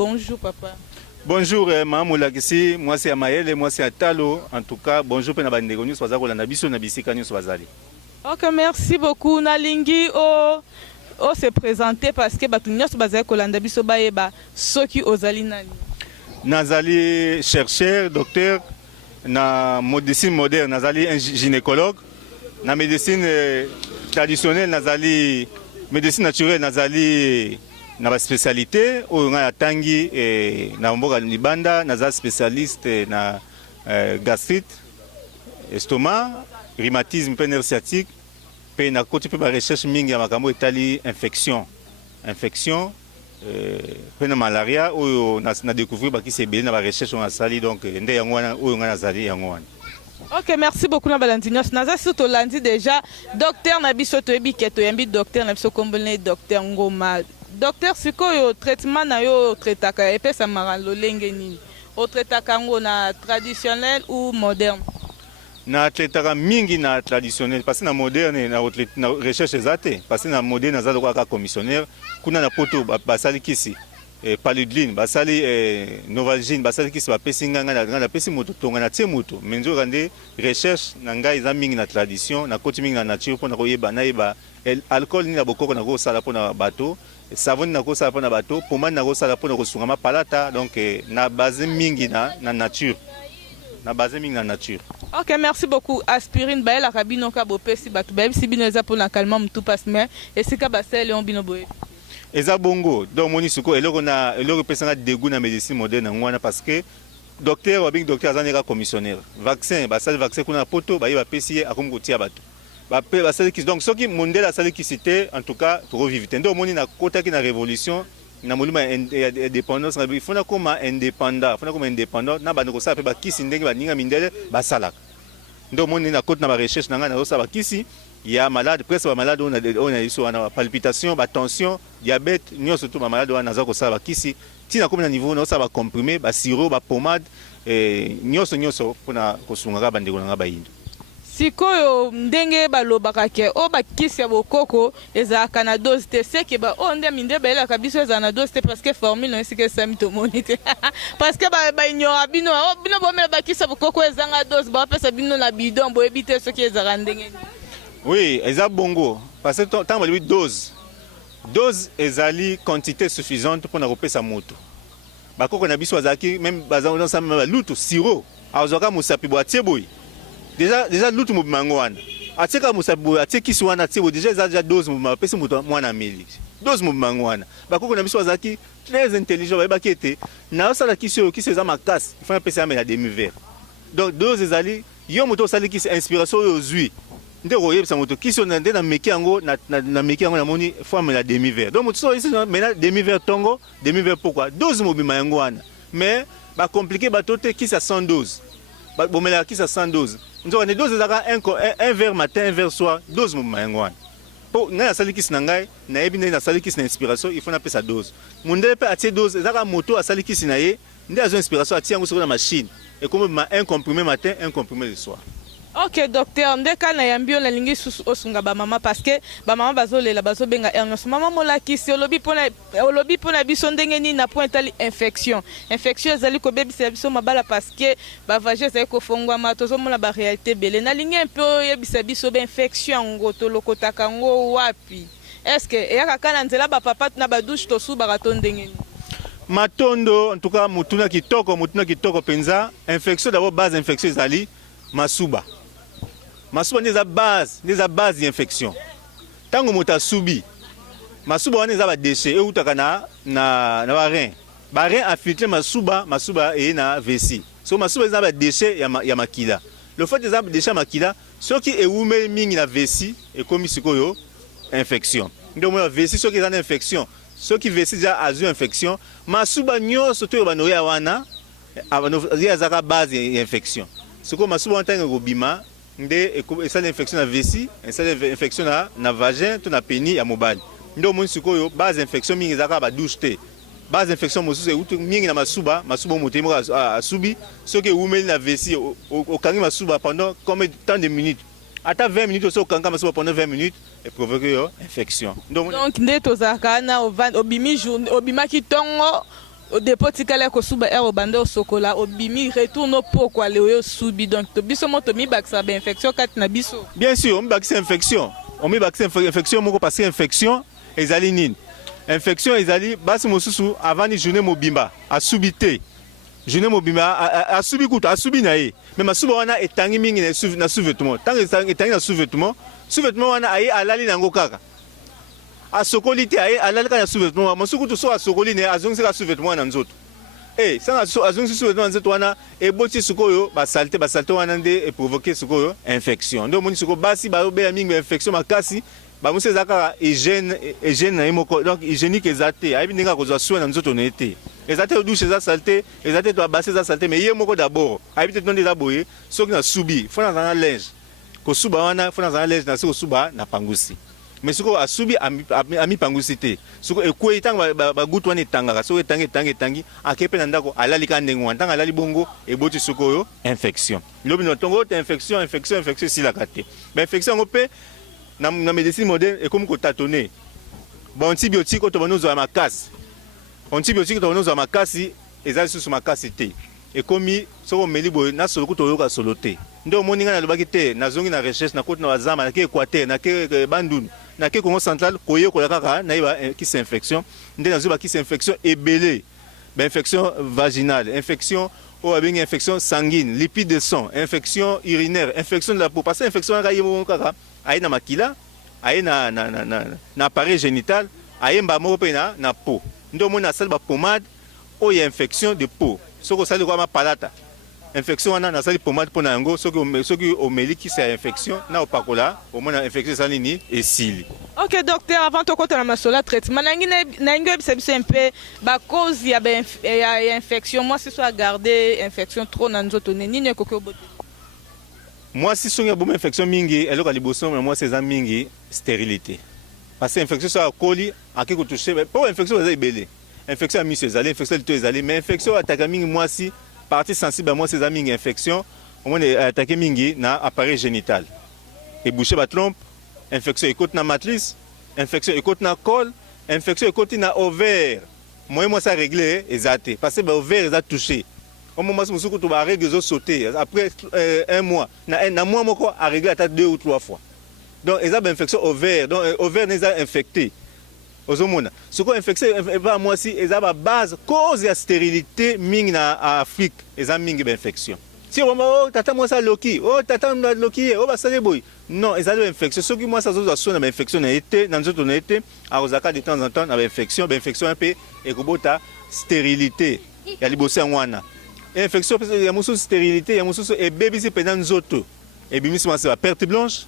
bonjour papa. Bonjour Maman Lakisi, moi c'est Amael et moi c'est Atalo. En tout cas, bonjour pour les News, parce que la biso na bisika news bazali. Ok, merci beaucoup. Nalingi se présenter parce que batu nyos bazali kolanda biso baeba soki ozali nani. Nazali chercheur, docteur na médecine moderne, nazali un gynécologue. Na médecine traditionnelle, nazali médecine naturelle, nazali na spécialité oyo nga tangi na mboka libanda, nazali spécialiste na gastrite, estomac, rhumatisme, nerf sciatique, pe na koti pe ba recherche mingi ya makambo etali infection, pe na malaria oyo na découvrir ba ki se bele na ba recherche on a sali, donc nde yango wana oyo nga nazali yango wana. Ok, merci beaucoup na balandinos. Naza surtout lundi déjà docteur na biso to ebi keto yambi docteur na biso kombone docteur Ngoma. Docteur sikoyo traitement na yo traitaka epesa maralo lenge nini? O traitaka ngo na traditionnel ou moderne? Na traitaka mingi na traditionnel parce que na moderne na recherche zate parce que na moderne na zalo kwa commissionnaire kuna na poto basali kisi paludline basali novalgine basali kisi bapesi nganga na pesi moto tonga na tie moto menzo rande recherche na ngai za mingi na tradition na koti mingi na nature pona koyeba na yeba alcool ni na bokoko na ko sala pona bato savon na ko sala pona bato pomade na ko sala pona ko sungama palata, donc na base mingi na nature. Na base mingi na nature. Ok, merci beaucoup. Aspirine baela kabino ka bopesi batu ba si bino eza pona calmer mutu pasme et sika basele on bino boye. Eza bongo donc moni suko eloko pesanga dégoût na médecine moderne ngwana parce que docteur wabing docteur azaneka commissionnaire vaccin basali vaccin kuna poto ba yeba pesi akomi kotia bato. Donc ce qui mondial a sali qui cité en tout cas pour revivre. Tendo moni na kota ki na révolution na molima indépendance il faut na koma indépendant, na ba ndeko sa pe ba kisi ndenge ba ninga mindele ba salaka. Ndo moni na kota na ba recherche na nga na sa ba kisi ya malade presque ba malade on a iso na palpitation, ba tension, diabète, nyo surtout ba malade on a za ko sa ba kisi. Tina comme na niveau na sa ba comprimé, ba sirop, ba pommade nyoso pona kosunga ba ndeko na ba yindo. Sikoyo ndenge balobaka ke o bakisi ya bokoko ezalaka na dose te seke ba o nde minde bayelaka biso ezala na dose te parce que formule na esika esami tomoni te parce que baignora bino bino bomela bakisi ya bokoko ezanga dose bapesa bino na bidon boyebi te soki ezalaka ndenge. Oui, eza bongo parce que tant balobi dose ezali quantité suffisante mpona kopesa moto bakoko na biso bazalaki même bazango lutu sirop azwaka mosapi bo atie boye déjà lutu mobimanga wana atieka mosapi boye atie kisi wana atie boye déjà eza déjà dose mobimanga apesi moto mwana meli dose mobimanga wana bakoko na biso bazalaki très intelligent bayebaki ete naosala kisi oyo kisi eza makasi ifo apesa amela demi verre donc dose ezali yo moto osali kisi inspiration oyo ozwi nde koyebisa moto kisi oyo nde nameki yango namoni fo amela demi verre donc moto so isi mena demi verre tongo demi verre pourquoi dose mobima yango wana mais bacomplike bato te kisi ya 100 dose bomela kisi ya 100 dose nzoka ne dose ezaka un verre matin un verre soir dose mobima yango wana po ngai nasali kisi na ngai nayebi ndenge nasali kisi na inspiration il faut napesa dose mondele mpe atie dose ezaka moto asali kisi na ye nde azwa inspiration atie yango soko na machine ekomobima un comprimé matin un comprimé le soir. Ok docteur, ndeka na yambi on nalingi susu osunga ba mama parce que ba mama bazolela bazobenga hernios mama molaki si olobi pona biso ndenge ni na point ali infection ezali ko bebisa biso mabala parce que ba vagin ezali ko fongwa matozo mona ba réalité belé nalingi un peu yebisa biso ba infection ngoto lokotaka ngo wapi est-ce que eyaka kana nzela ba papa na ba douche to su ba raton ndenge ni matondo en tout cas mutuna kitoko penza infection d'abord base infection ezali masuba neza base d'infection. Tango moto asubi masuba wana eza ba déchet eutaka na ba rein. Ba rein affiltre masuba e na vessie. So masuba eza ba déchet ya makila. Le fait eza déchet makila soki ewume mingi na vessie ekomi sikoyo infection. Ndio mo vessie soki eza na infection, soki vessie ja azu infection, masuba nyonso to banoya wana azaka base ya infection. Siko masuba wana ngobima nde esala infection na vessie, esala infection na vagin to na pénis ya mobali. Ndo moni sikoyo base infection mingi ezaka ba douche te. Base infection mosusu eutu mingi na masuba moto mo asubi soki ewumeli na vessie okangi masuba pendant combien de temps de minutes? Ata 20 minutes so okanga masuba pendant 20 minutes et provoque yo infection. Donc nde tozaka na obimi journée obimaki tongo au dépôt tikala ko suba ero bande au sokola au bimi retourne pourquoi le subi donc to biso moto mi baksa ba infection kat na biso. Bien sûr, on baksa infection. On mi baksa infection moko parce que infection ezali nini. Infection ezali basi mosusu avant ni journée mobimba a subité. Journée mobimba a subi kutu a subi na ye. Mais ma suba wana etangi mingi na sous-vêtement. Tant etangi na sous-vêtement, sous-vêtement wana aye alali nango kaka. A sokoli te aye alali ka na sous-vêtement. Masuku to so a sokoli ne azongisi ka sous-vêtement na nzoto. Eh, ça azongisi sous-vêtement na nzoto wana e boti sukoyo ba salte wana nde e provoquer sukoyo infection. Ndo moni suko basi ba obela mingi infection makasi. Ba musi ezaka hygiène na imoko donc hygiénique ezate ayi ndinga kozwa soin na nzoto na ete ezate douche eza salté ezate to abase eza salté mais ye moko d'abord ayi te tonde eza boye soki na subi fona na linge ko suba wana fona na linge na siko suba na pangusi mais siko asubi ami pangusi te siko ekwe tanga ba gutu wana etangaka soko etangi akepe na ndako alali ka ndenge wana tanga alali bongo eboti siko yo infection lobi no tongo infection sila kate ba infection ngope na médecine moderne et comme tâtonner bon antibiotique otobonozo ya makasi antibiotique otobonozo ya makasi ezali susu makasi te et comme soko meli boy na solo kutoyoka solo te ndo moninga na lobaki te nazongi na recherche na koti na wazama na ke Équateur na ke Bandundu na ke Congo central koye ko kaka na iba kisi infection nde nazo ba kisi infection ebele ba infection vaginale infection ou avec une infection sanguine, lipides de sang, infection urinaire, infection de la peau. Parce que l'infection a na makila, a na appareil génital, a na peau. Donc on a une pommade ou une infection de peau. Ce que ça veut dire palata. Infection on a une pommade pour nango, ce qui au meli qui c'est infection, na opakola, au moins infection sanini et sili. Ok docteur, avant de continuer ma sola traitement, nangi c'est un peu ba cause il y a infection. Moi si soit garder infection trop dans notre nez, ni koko bote. Moi si soit une infection mingi, elle a liboson, mais moi c'est un mingi stérilité. Parce que infection soit coli, à qui toucher, pour infection c'est belé. Infection à monsieur zali, infection de zali, mais infection attaque mingi moi si partie sensible à moi c'est un mingi infection, au moins attaquer mingi na appareil génital. Et boucher ba trompe. Infection écoute na matrice, infection écoute na col, infection écoute na ovaire. Moi ça réglé exact parce que ovaire est touché. Au moment où tu vas régler sauter après un mois, na mois moko a réglé à 2 ou 3 fois. Donc ils ont infection ovaire, donc ovaire n'est pas infecté. Aux hommes, ce qu'on infecté va moi si ils ont base cause de stérilité ming na Afrique, ils ont ming infection. Si on tata moi ça loki, oh tata moi loki, oh bah ça les boy. Non, ils ont infection. Ce qui moi ça sont une infection na été, dans notre on été, à osaka de temps en temps, avec infection un peu et kobota stérilité. Ya libosé wana. Infection parce que ya musu stérilité, ya musu et bébé si pendant nzoto. Et bimisi moi c'est la perte blanche.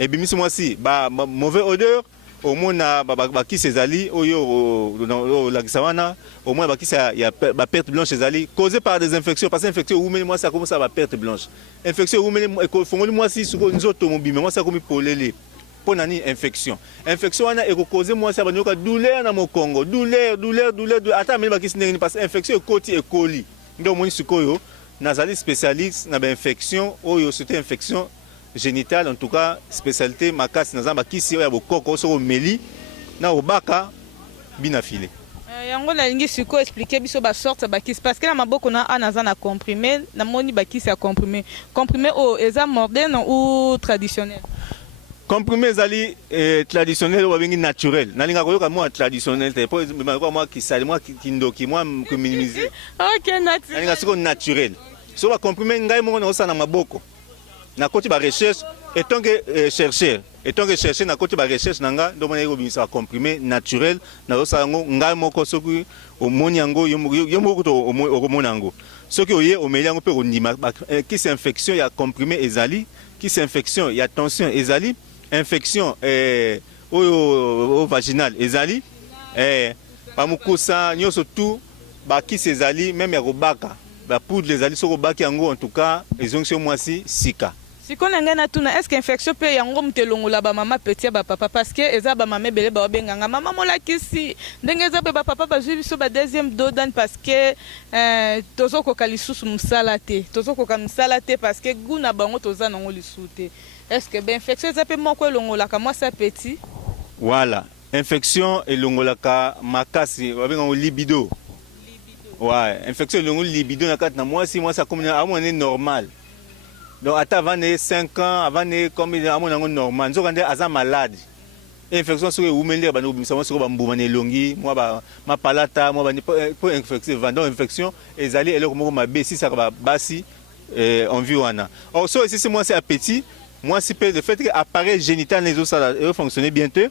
Et bimisi moi si ba mauvaise odeur. Au moins baki sezali oyo la kisawana au moins baki ça y a ba perte blanche sezali causée par des infections parce que infection ou moi ça commence à ba perte blanche infection ou fongoli moi si suko nzoto mobime moi ça comme polele pour nani infection wana e causer moi ça banyoka douleur na mokongo douleur ata même baki sinengini parce que infection ekoti ekoli ndo moni sukoyo nazali spécialiste na ba infection oyo c'était infection génital en tout cas spécialité makasi nazamba kisi ya bokoko so meli na obaka binafile yango na lingi siko expliquer biso ba sorte ba kisi parce que na maboko na anaza na comprimé na moni ba kisi ya comprimé o eza moderne ou traditionnel comprimé ezali traditionnel ou bengi naturel nalinga koyoka moi traditionnel te po moi kisali moi kindoki moi ko minimiser OK naturel nalinga siko naturel so ba comprimé ngai mo na osana maboko na koti ba recherche étant que chercher na koti ba recherche nanga ndo mona yego bimisa comprimé naturel na osango ngai moko soki omoni yango yo moko to omoni yango soki oye omeli yango pe ondima qui c'est infection ya comprimé ezali qui c'est infection ya tension ezali infection oyo vaginal ezali pa mukusa nyoso tout ba qui c'est ezali même ya kobaka ba poudre ezali soko baki yango en tout cas ezongisi mwasi sika. Si on a une tuna, est-ce qu'infection peut y avoir un telongola ba maman petit ba papa parce que eza ba maman belé ba benganga maman mola kisi ndenge eza ba papa ba jubi so ba deuxième dodan parce que tozo ko kalisusu msalate tozo ko kamsalate parce que guna bango toza nango lisute est-ce que ben infection eza pe moko elongola ka moi ça petit voilà infection elongola ka makasi ba benga libido Ouais, infection longue libido na kat na moi si moi ça comme à mon est normal. Donc avant 5 ans, avant comme à mon normal. Nzo quand aza malade. Infection sur umele ba no bimisa sur ba mbuma ne longi, moi ba ma palata, moi ba pour infection vendant infection ezali eloko moko mabe si ça ba basi environnement. Or so si moi c'est appétit, moi si le fait que appareil génital les os ça fonctionner bientôt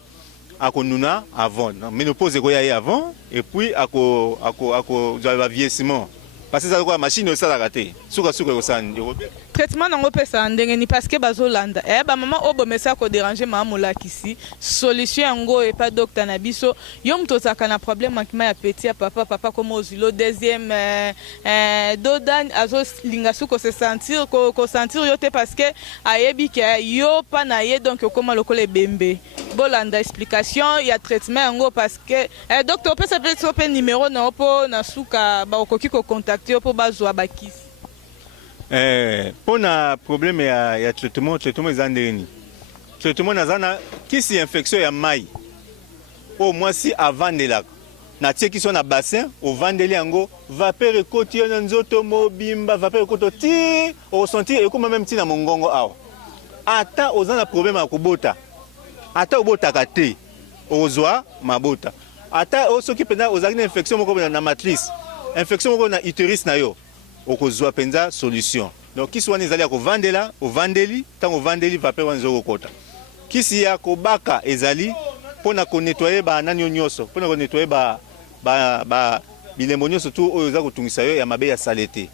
à konuna avant, ménopause est avant et puis à vieillissement. Parce que ça quoi machine ça la raté. Suka ça traitement nango pesa ndenge ni parce que bazolanda ba maman obo mesa ko déranger maman molakisi solution yango et pas docteur na biso yo mto zaka na problème makima ya petit ya papa comme ozilo deuxième dodan azo linga suko se sentir ko sentir yo te parce que ayebi ke yo pa na ye donc comment lokole bembe bolanda explication ya traitement yango parce que docteur pesa pe numéro na opo na suka ba okoki ko contacter opo bazwa bakisi. Pour un problème il y a traitement ezandeni. Traitement nazana qui si infection ya mai. Au moins si avant de là. Na tie qui sont na bassin au vandeli yango vapeur ekoti na nzoto mobimba vapeur ekoto ti au sentir et comme même ti na mongongo awa. Ata ozana problème ya kobota. Ata obota kate ozwa mabota. Ata osoki pena ozaki na infection moko na matrice. Infection moko na utérus na yo. Okozwa penza solution. Donc qui soit ezali ya kovandela, ovandeli, tant ovandeli vapeur wanzo kota. Kisi ya kobaka ezali pona ko nettoyer ba nani nyonso, pona ko nettoyer ba bilembo nyonso tout oyo za kotungisa yo ya mabe ya salete.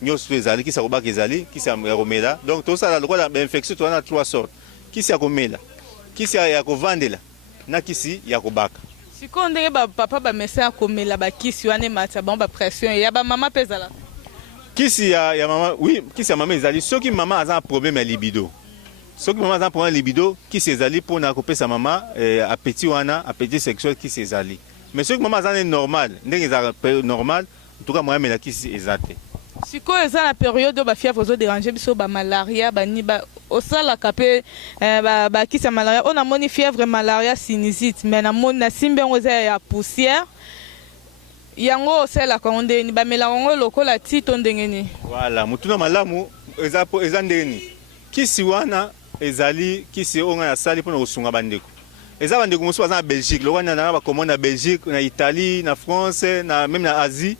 Nyonso ezali kisi ya kobaka ezali, kisi ya komela. Donc to sala lokola ba infection to na trois sortes. Kisi ya komela, kisi ya kovandela, na kisi ya kobaka. Siko ndenge ba papa ba mesa komela ba kisi wane mata ba pression ya ba mama pezala. Kisi ya maman, oui, kisi ya maman ezali soki maman a un problème ya libido. Soki maman a un problème libido, kisi ezali pour na kopesa maman appétit wana, appétit sexuel kisi ezali. Mais soki maman a normal, ndenge ezali normal, en tout cas moi mela kisi ezate. Siko eza na période ba fièvre zo déranger biso ba malaria ba ni ba osala kapé ba kisi ya malaria, on a moni fièvre malaria sinusite, mais na moni na simbe ngoza ya poussière. Yango sela konde ni bamela ngo lokola tito ndenge ni. Voilà, mutuna malamu eza ndeni. Kisi wana ezali kisi onga ya sali pona kosunga bandeko. Eza bandeko mosu baza na Belgique, lokana na ba commande na Belgique, na Italie, na France, na même na Asie,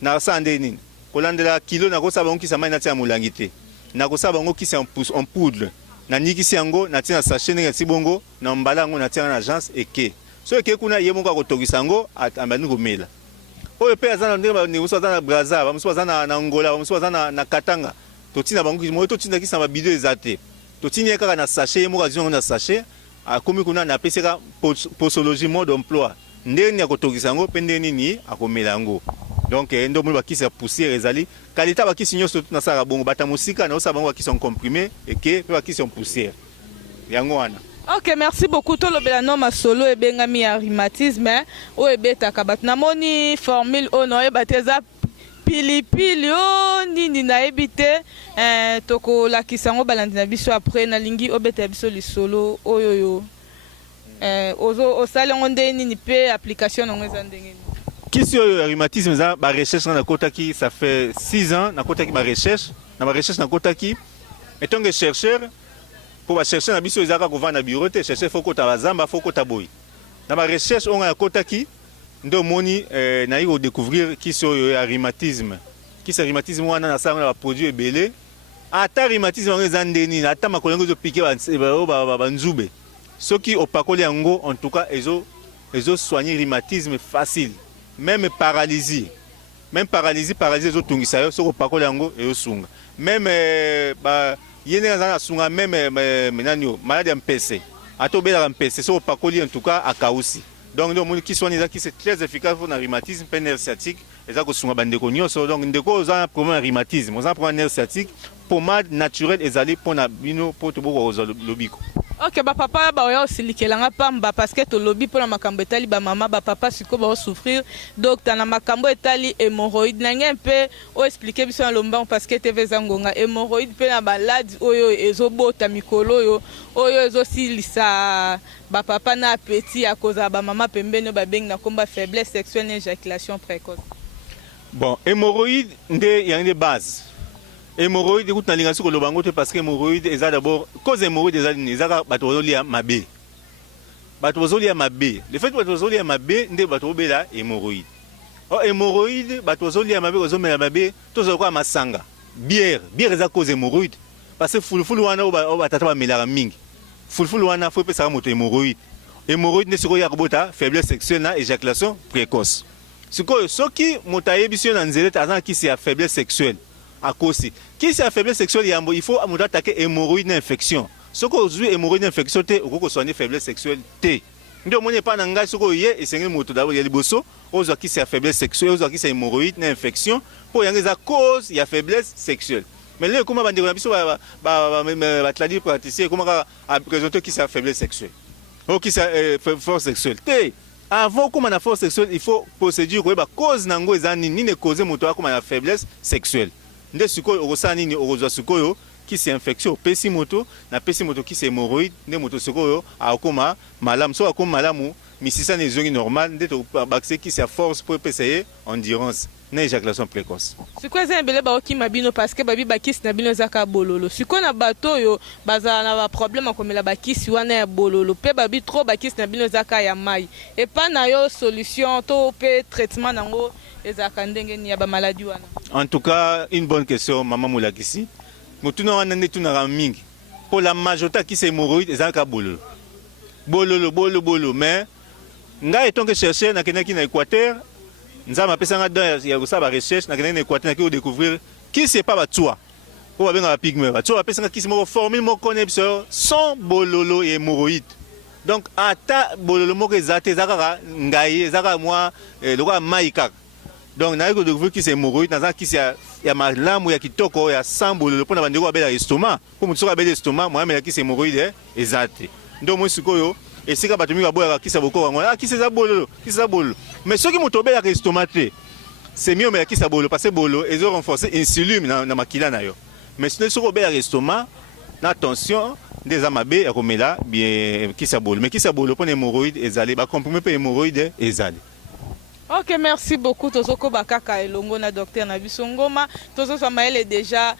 na sa ndeni. Kolandela kilo na kosa bango kisa mai na tia mulangi te. Na kosa bango kisi en poudre. Na nikisi yango na tia sachet ndenge tibongo, na mbala ngo na tia na agence eke. So eke kuna yemo ka kotokisa ngo atambani komela. Oyo pe azana ndenge ni muso azana Brazza, ba muso azana na Angola, ba muso azana na Katanga. Totina bango mo totina kisa ba bidon ezate. Totina kaka na sachet mo kazion na sachet, akomi kuna na peseka posologie mode d'emploi. Ndenge ya kotokisa ngo pe ndenge ni akomela ngo. Donc ndo mo ba kisa poussière ezali, kalita ba kisi nyoso na sala bongo bata musika na osa bango ba kisi en comprimé et que pe ba kisi en poussière. Yango wana. Ok, merci beaucoup. Tout le belano masolo et bengami à rhumatisme. O ebeta kabat namoni formule ono ebateza pili o nini na ebite toko la kisango balandi na biso après na lingi obeta biso lisolo oyoyo ozo osale ngonde nini pe application ngo ezandenge. Kisi oyo rhumatisme za ba recherche na kotaki ça fait 6 ans na kotaki ba recherche na kotaki étant que chercheur. Pour chercher na biso ezaka ko vana bureau te chercher foko ta bazamba foko ta boy na ba recherche on a kotaki ndo moni na iko découvrir qui so ya rhumatisme qui c'est rhumatisme wana na sanga ba produit ebele ata rhumatisme on ezandeni ata makolengo zo piquer ba nzube soki opakoli yango en tout cas ezo soigner rhumatisme facile même paralysie zo tungisa yo soko opakoli yango ezo sunga même ba yene na sunga même menanio malade ya mpese atobela mpese so pakoli en tout cas akausi donc le monde qui soigne ça qui c'est très efficace pour le rhumatisme pe nerf sciatique eza ko sunga bandeko nyonso donc ndeko za problème rhumatisme oza problème nerf sciatique pommade naturelle ezali pona bino poto boko lobiko. Ok, ba papa ba oya osilikelanga pamba parce que to lobby pour la makambo etali ba mama ba papa siko ba souffrir donc na makambo etali hémorroïde na ngempe o expliquer biso na lomba parce que TV zangonga hémorroïde pe na balade oyo ezobota mikolo oyo ezosilisa ba papa na appétit à cause ba mama pembeno ba beng na komba faiblesse sexuelle et éjaculation précoce. Bon, hémorroïde, il y a une base. Hémorroïde, écoute, na linga soko lobango parce que hémorroïde, est d'abord, cause hémorroïde, est batozoli à mabé. Batozoli à mabé. Le fait que batozoli à mabé, n'est batozoli à hémorroïde. Oh, hémorroïde, batozoli à mabé, ozomé à mabé, tout ça quoi masanga. Bière est à cause hémorroïde. Parce que fulful wana oba tata ba melara mingi. Fulful wana faut pe ça moto hémorroïde. Hémorroïde ne siko ya robota faiblesse sexuelle na éjaculation précoce. Siko soki motaye biso na nzele tazana ki c'est faiblesse sexuelle. À cause qui c'est faiblesse sexuelle il faut amuta attaquer hémorroïde infection. Soko ozui hémorroïde infection te okoko soigner faiblesse sexuelle te. Ndio mone pa na ngai soko ye esengeli moto d'abord ya liboso ozo ki c'est faiblesse sexuelle ozo ki c'est hémorroïde na infection pour yangeza cause ya faiblesse sexuelle. Mais là comment bande na biso ba tladi praticien comment a présenter qui c'est faiblesse sexuelle. O qui c'est force sexuelle. Te avant comment na force sexuelle il faut procédure ko ba cause nango ezani ni ne causer moto akoma na faiblesse sexuelle. Nde sikoyo okosala nini okozwa sikoyo kisi infection pesi moto na pesi moto kisi hémorroïde nde moto sikoyo akoma malamu so akoma malamu misisa ne zongi normal nde to bakse kisi ya force pour essayer endurance na éjaculation précoce. Sikoyo za mbele ba okima bino parce que babi bakisi na bino zaka bololo. Sikoyo na bato yo baza na ba problème akomela bakisi wana ya bololo pe babi trop bakisi na bino zaka ya mai. Et pas na yo solution to pe traitement nango. En tout cas, une bonne question, Maman Moulakisi. Pour la majorité qui s'est hémorroïde, c'est un bololo. Bololo. Mais, nous avons cherché dans l'Équateur, nous avons appelé ça dans la recherche, dans l'Équateur, nous avons découvert qui c'est pas toi. Pour avoir un pygmée. Tu as qui c'est une formule sans bololo et hémorroïde. Donc, à ta bololo mo rezate zaka ngai zaka moi le roi maïka. Donc, nous avons découvert qui c'est hémorroïde, nous avons qui c'est ya malamu ya kitoko ya sambo le pona bandeko abela estomac. Pour mutu abela estomac, moi mais qui c'est hémorroïde ezate. Donc moi sikoyo et sika batumi ka boya qui c'est boko ngona qui c'est za bololo, qui c'est bololo. Mais ceux qui mutu obela estomac c'est mieux mais qui c'est bololo parce que bololo ils ont renforcé insuline na makila na yo. Mais si ceux qui obela estomac, attention des amabe ya komela bien qui c'est bololo. Mais qui c'est bololo pour hémorroïde ezale ba comprimer pe hémorroïde ezale. Ok, merci beaucoup. Tozoko bakaka elongo na docteur na biso ngoma. Tozo samaele déjà.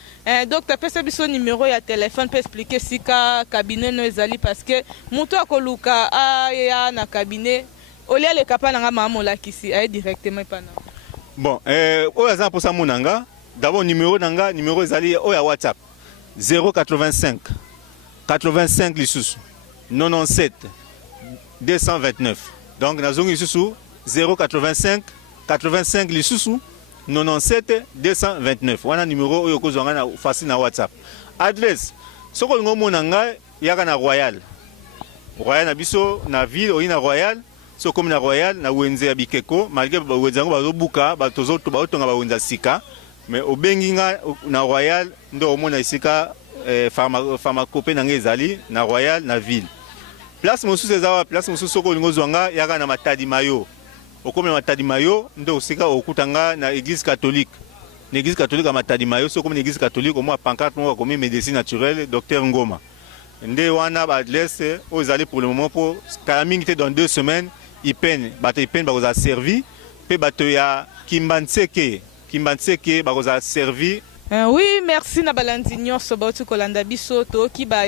Docteur, pesa biso numéro ya téléphone pour expliquer si ka cabinet no ezali parce que muto akoluka aya na cabinet olia le kapa na mama lakisi ay directement pana. Bon, oya pour ça monanga. D'abord numéro nanga, numéro ezali oya WhatsApp 085 85 lisusu 97 229. Donc nazongi lisusu 085 85 lisusu 97 229. Wana numéro oyo kozwanga na facile na WhatsApp. Adresse soko ngo monanga yaka na Royal. Royal na biso na ville oyi na Royal. So comme na Royal na wenze ya Bikeko malgré ba wenzango bazobuka batozo to baotonga ba wenza sika mais obenginga na Royal ndo omona isika pharmacopée na ngezali na Royal na ville. Place mosusu ezawa place mosusu soko ngo zwanga yaka na Matadi Mayo. Okome Matadi Mayo ndo osika okutanga na église catholique. L'église catholique à Matadi Mayo, so comme l'église catholique au moins pancarte mo comme médecine naturelle docteur Ngoma. Ndé wana ba adresse aux allez pour le moment pour Kalaming dans 2 semaines, il peine ba vous a servi pe bato ya Kimbanseke ba vous a servi. Oui, merci na balandi nyonso bauti kolanda biso to ki ba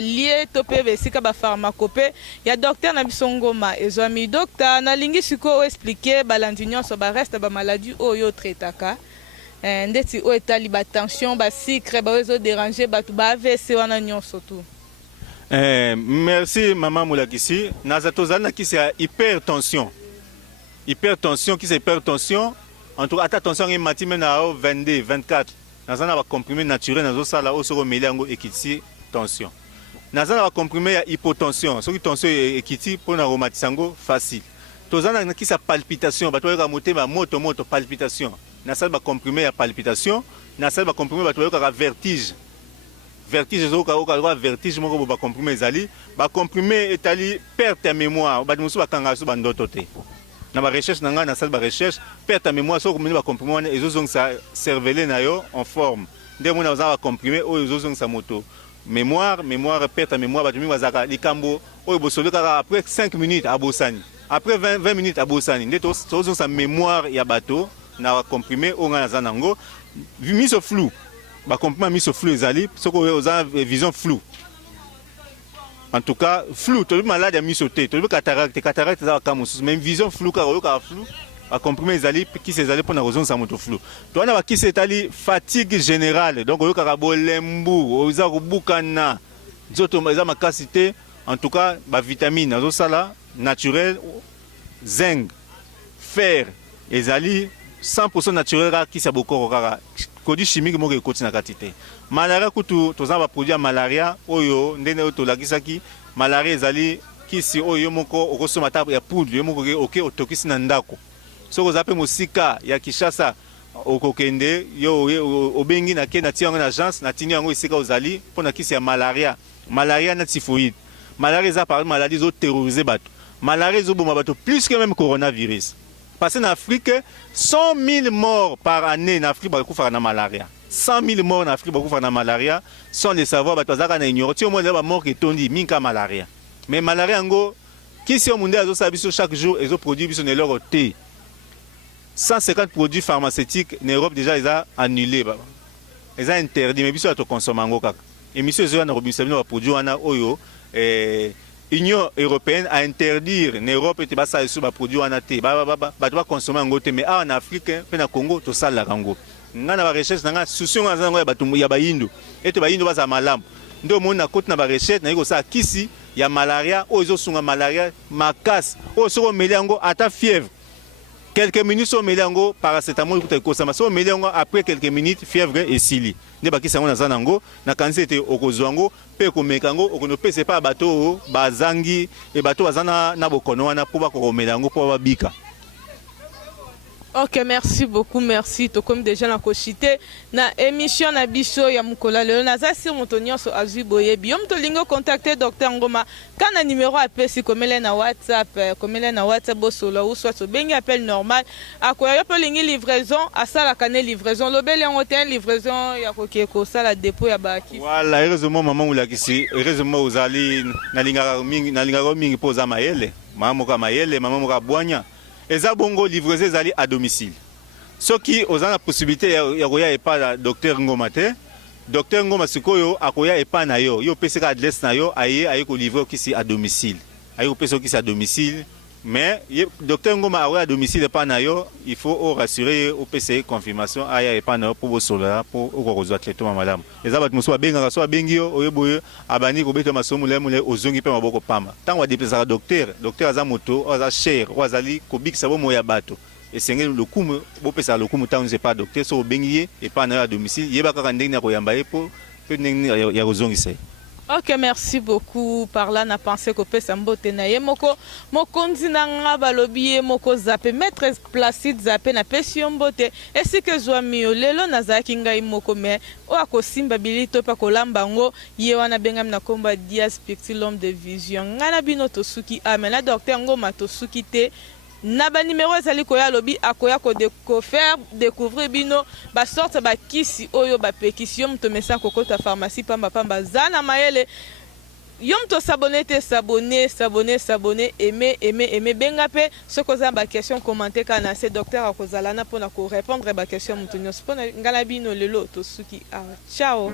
lié to pe besika ba pharmacopée ya docteur na biso Ngoma ezwami docteur na lingi siko expliquer balandi nyonso ba reste ba maladie oyo traitaka ndeti o etali ba tension ba sucre ba ozo déranger ba ba AVC wana nyonso tout. Merci maman Moulakisi nazatozana ki c'est hypertension qui c'est hypertension en tout cas attention ngi mati mena 22 24 nazana ba comprimé naturel nazo sala o soko melango ekiti tension nazana ba comprimé ya hypotension soki tension ekiti pona romatisango facile tozana ki sa palpitation bato ka motema moto palpitation nasala ba comprimé ya palpitation nasala ba comprimé bato ka vertige zo ka vertige moko ba comprimé ezali ba comprimé etali perte ya mémoire ba musu ba kanga so ba ndoto te na ba recherche nanga na salle ba recherche perte ya mémoire so komini ba comprimé wana ezozong sa cervelet na yo en forme nde mona za ba comprimé oyo ezozong sa moto mémoire perte ya mémoire ba tumi bazaka likambo oyo bosolo kaka après 5 minutes abosani après 20 minutes abosani nde tozong sa mémoire ya bato na comprimé o nga za nango miso flou ba comprimé miso flou ezali soko oza vision flou. En tout cas flou to malade ya miso te to cataracte za ka mususu même vision flou ka o ka flou ba comprimé ezali qui ezali pour na raison sa moto flou to wana ba qui etali fatigue générale donc o ka bolembu oza kubukana zoto eza makasi te. En tout cas ba vitamine azo sala naturel zinc fer ezali 100% naturel qui sa bokoro kaka produit chimique moko ekoti na quantité malaria kutu toza ba produit ya malaria oyo ndene to lakisaki malaria ezali kisi oyo moko okosoma ta ya poudre yo moko oke otokisi na ndako soko zape mosika ya Kishasa okokende yo obengi na ke na tiango na agence na tini yango isika ozali pona kisi ya malaria na typhoïde. Malaria est par maladie zo terroriser bato. Malaria zo boma bato plus que même coronavirus. Parce qu'en Afrique 100 000 morts par année en Afrique beaucoup faire na malaria. 100 000 morts en Afrique beaucoup faire na malaria sans le savoir bato zaka na ignorer. Tu au moins ba mort qui tondi minka malaria. Mais malaria ngo qui si au monde azo sabiso chaque jour et zo produit biso ne leur thé. 150 produits pharmaceutiques en Europe déjà ils a annulé. Ils a interdit mais biso to consommer ngo kaka. Émission zo na robisabino ba produit wana oyo Union européenne a interdire en Europe et ba ça sur ba produit wana te ba consommer ngo te mais en Afrique pe na Congo to sala kango ngana ba recherche nga souci nga zango ya batumbu ya bayindo ete bayindo baza malamu ndo mona côté na ba recherche na iko sa kisi ya malaria o ezo sunga malaria makasi o soko melango ata fièvre quelques minutes au melango paracétamol pour te consommer so melango après quelques minutes fièvre et sili ne ba kisa ngona zanango na kanzi ete okozwango pe ko mekango okono pese pa bato bazangi e bato bazana na bokono wana po ba ko melango po ba bika. Ok, merci beaucoup, merci. To comme déjà na kochité na émission na biso ya mukola lelo naza si motonyo so azui boye biom to lingo contacter docteur Ngoma kana numéro appel si komele na WhatsApp bosolo ou soit so bengi appel normal akoya yo pe lingi livraison asala kane livraison lobele ngoten livraison ya kokeko sala dépôt ya baki. Voilà, heureusement maman ulakisi heureusement uzali na linga mingi poza mayele maman moka mayele maman moka bwanya. Eza bongo livraison ezali à domicile. Ce qui aux la possibilité ya koya epa docteur Ngoma te. Docteur Ngoma sikoyo akoya epa na yo. Yo pesa adresse na yo aye ko livrer kisi à domicile. Aye ko pesa kisi à domicile. Mais docteur Ngoma akoya à domicile epa na yo, il faut rassurer au PC confirmation aye epa na yo pour bosola pour okozo traitement madame. Eza bat muso benga so bengi yo oyeboye abani ko beto masomo lemule ozongi pe maboko pamba. Tant wa déplacer docteur aza moto, aza cher, wazali ko bikisa bo moya bato. Et c'est le coup bo pesa le coup tant c'est pas docteur so bengi et pas na à domicile, yeba ka ndenge na ko yamba po pe ndenge ya ozongi se. Ok, merci beaucoup. Par là, na pensé que pesa mbote na ye moko mokonzi na nga balobi moko zape maîtresse Placide zape na pesi mbote esi ke zwa mio lelo na zaki ngai moko me o akosimba bilito pa kolamba ngo ye wana bengam na komba Dias Pixi l'homme de vision ngana bino tosuki amena docteur Ngoma tosuki te na ba numéro ezali koya lobi akoya ko faire découvrir bino ba sorte ba kisi oyo ba pekisi mto mesa kokota pharmacie pamba zana mayele yom to s'abonner aimer benga pe ce koza ba question commenter kana ce docteur akozala na pona ko répondre ba question mto nyos pona ngala bino lelo to suki ciao.